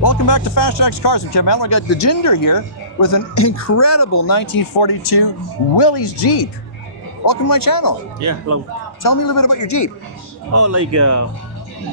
Welcome back to FasTrax Cars. I'm Kevin Matlo. I got the Ginger here with an incredible 1942 WILLYS Jeep. Welcome to my channel. Yeah, hello. Tell me a little bit about your Jeep. Oh, like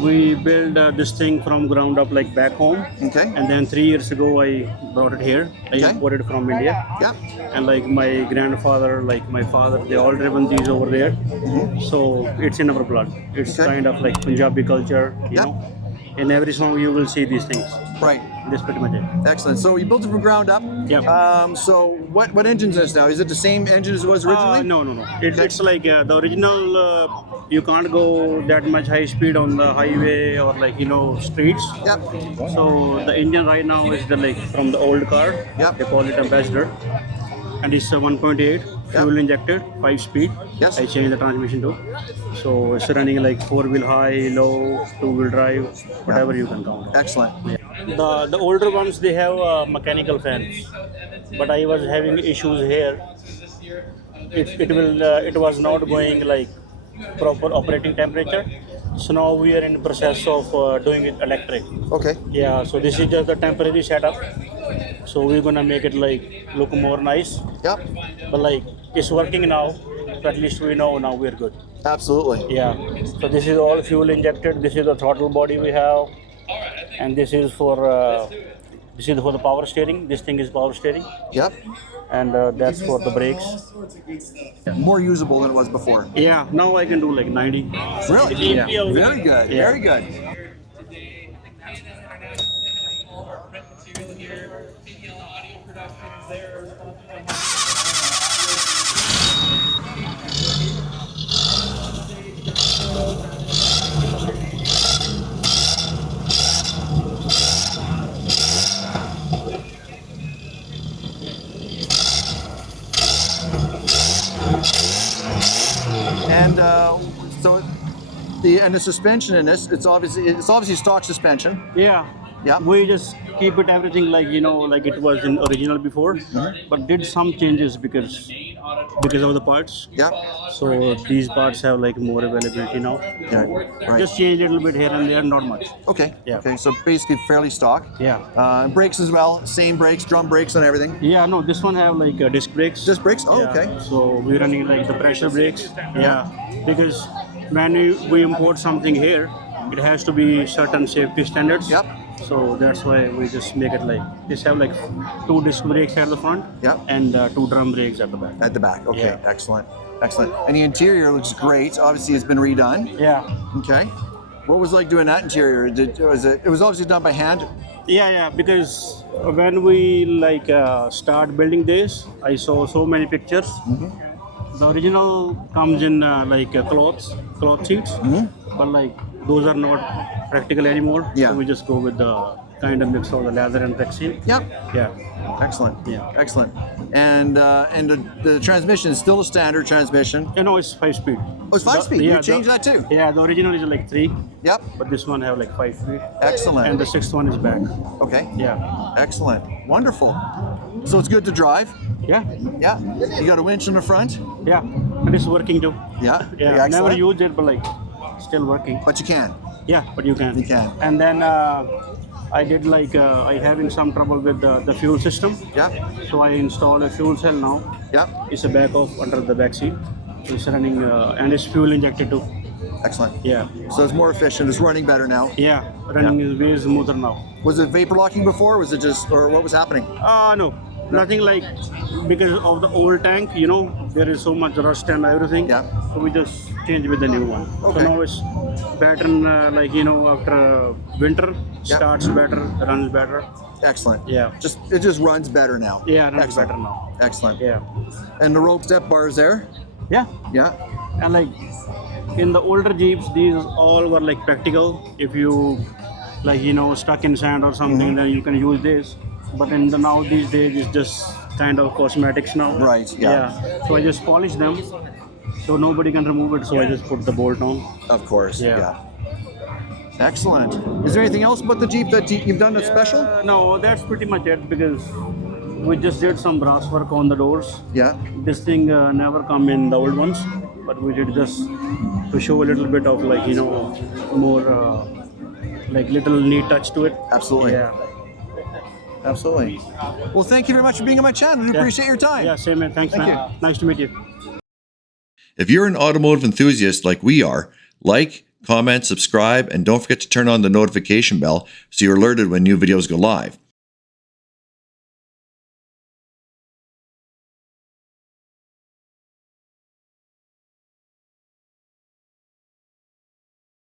we built this thing from ground up, like back home. Okay. And then 3 years ago, I brought it here. I imported it from India. Yeah. And like my grandfather, like my father, they all driven these over there. Mm-hmm. So it's in our blood. It's kind of like Punjabi culture, you know. In every song, you will see these things. Right. That's pretty much it. Excellent. So you built it from ground up. Yeah. So what engine is this now? Is it the same engine as it was originally? No. It's like the original. You can't go that much high speed on the highway or like streets. Yep. So the engine right now is the like from the old car. Yep. They call it Ambassador, and it's a 1.8 fuel injected, 5-speed. Yes. I changed the transmission too. So it's running like 4-wheel high, low, 2-wheel drive, whatever you can count. Excellent. Yeah. The older ones, they have mechanical fans, but I was having issues here. It was not going like proper operating temperature. So now we are in the process of doing it electric. Okay. Yeah, so this is just the temporary setup. So we're gonna make it like look more nice. Yep. But like it's working now. So at least we know now we're good. Absolutely. Yeah. So this is all fuel injected. This is the throttle body we have, and this is for the power steering. This thing is power steering. Yep. And that's for the brakes. More usable than it was before. Yeah. Now I can do like 90. Really? Yeah. Very good. Yeah. Very good. And so the suspension in this, it's obviously stock suspension. Yeah. Yeah. We just keep it everything like like it was in original before, but did some changes because of the parts. Yeah. So these parts have like more availability now. Yeah. Right. Just change a little bit here and there, not much. Okay. Yeah. Okay. So basically fairly stock. Yeah. Brakes as well. Same brakes, drum brakes, and everything. Yeah. No, this one have like disc brakes. Disc brakes. Oh, Yeah. okay. So we're running like the pressure brakes. Yeah. Because when we import something here, it has to be certain safety standards. Yep. So that's why we just make it like this. Have like 2 disc brakes at the front. Yep. And 2 drum brakes at the back. At the back. Okay. Yeah. Excellent. Excellent. And the interior looks great. Obviously, it's been redone. Yeah. Okay. What was it like doing that interior? It was obviously done by hand. Yeah. Because when we like start building this, I saw so many pictures. The original comes in cloth seats, but like those are not practical anymore. Yeah. So we just go with the kind of mix of the leather and textile. Yep. Yeah. Excellent. Yeah. Excellent. And the transmission is still a standard transmission. You know, it's 5-speed. Oh, it's 5-speed. You changed that too. Yeah, the original is like 3, Yep. but this one have like 5-speed. Excellent. And the 6th one is back. Okay. Yeah. Excellent. Wonderful. So it's good to drive. Yeah. Yeah. You got a winch in the front. Yeah. And it's working too. Yeah. Yeah. Excellent. Never used it, but like still working. But you can. Yeah, but you can. You can. And then I did like I having some trouble with the fuel system. Yeah. So I installed a fuel cell now. Yeah. It's a back off under the back seat. It's running and it's fuel injected too. Excellent. Yeah. So it's more efficient. It's running better now. Yeah. Running is way smoother now. Was it vapor locking before? Was it just, or what was happening? No. Nothing like, because of the old tank, there is so much rust and everything. Yeah. So we just change with the new one. Okay. So now it's pattern after winter, starts better, runs better. Excellent. Yeah. It just runs better now. Yeah, runs Excellent. better now. Excellent. Yeah. And the rope step bars there? Yeah. Yeah. And like in the older Jeeps, these all were like practical. If you like stuck in sand or something, then you can use this. but now these days it's just kind of cosmetics now. Right, yeah. So I just polish them, so nobody can remove it. So I just put the bolt on. Of course, Yeah. yeah. Excellent. Is there anything else about the Jeep that you've done that's special? No, that's pretty much it, because we just did some brass work on the doors. Yeah. This thing never come in the old ones, but we did just to show a little bit of, like, you know, more like little neat touch to it. Absolutely. Yeah. Absolutely. Well, thank you very much for being on my channel. I appreciate your time. Yeah, same man. Thanks, Thank man. you. Nice to meet you. If you're an automotive enthusiast like we are, like, comment, subscribe, and don't forget to turn on the notification bell so you're alerted when new videos go live.